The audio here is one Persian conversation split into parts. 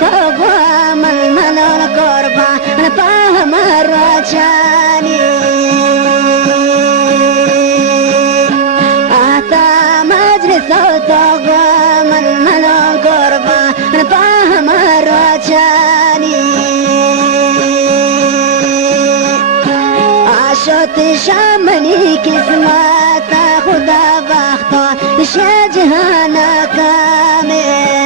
تقوى من القربة فهم الرجاني أتى مجلس تقوى من القربة فهم الرجاني عشت شمني كسمات خدا بخطا شجهنا كامل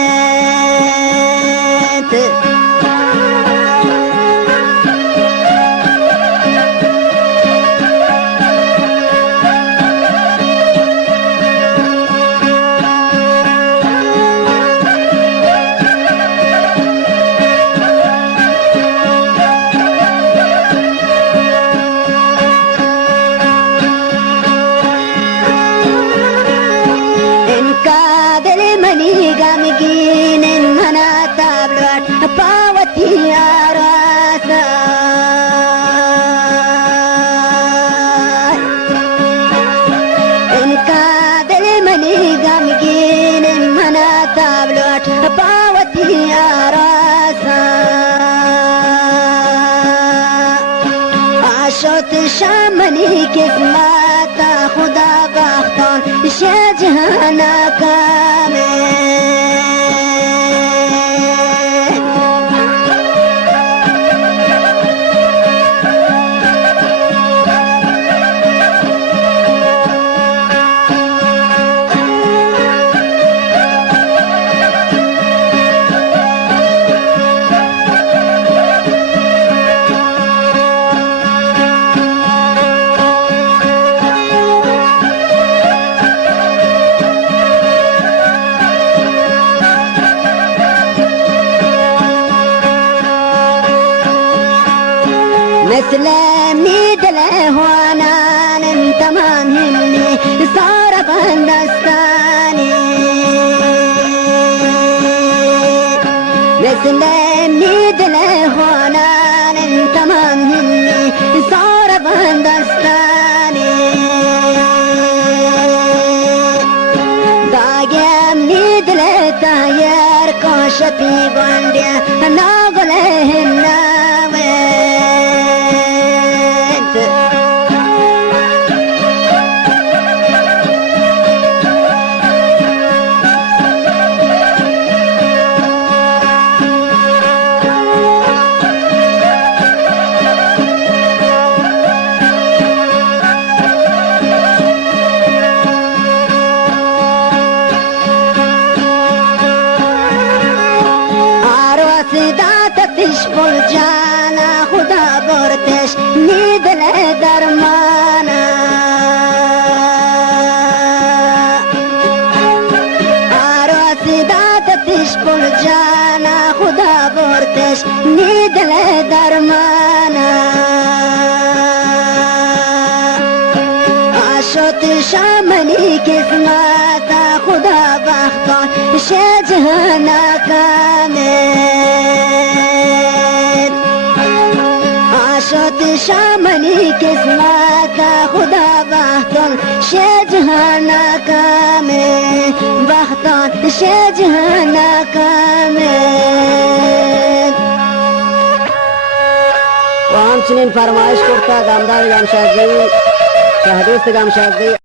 gamgin mana tablat pawati arasa inka dil mani gamgin mana tablat pawati arasa ashot shamani kismat khuda bakhtan shajhana kame مسلمني دله وانا تمام همني صار بندستاني مسلمني دله وانا تمام همني صار بندستاني داغمني دله تاير كوشتي بنديا ناغله تشبل جانا خدا برتش ندل درمانا عروسی دات تشبل جانا خدا برتش ندل درمانا عشت شامنی کسماتا خدا بختان شجهنا کامل عشت شامنی قسمت خدا بختان شجهنا کامل بختان شجهنا کامل و همچنین فرمایش کرده گامدار گامشازی شهدوست گامشازی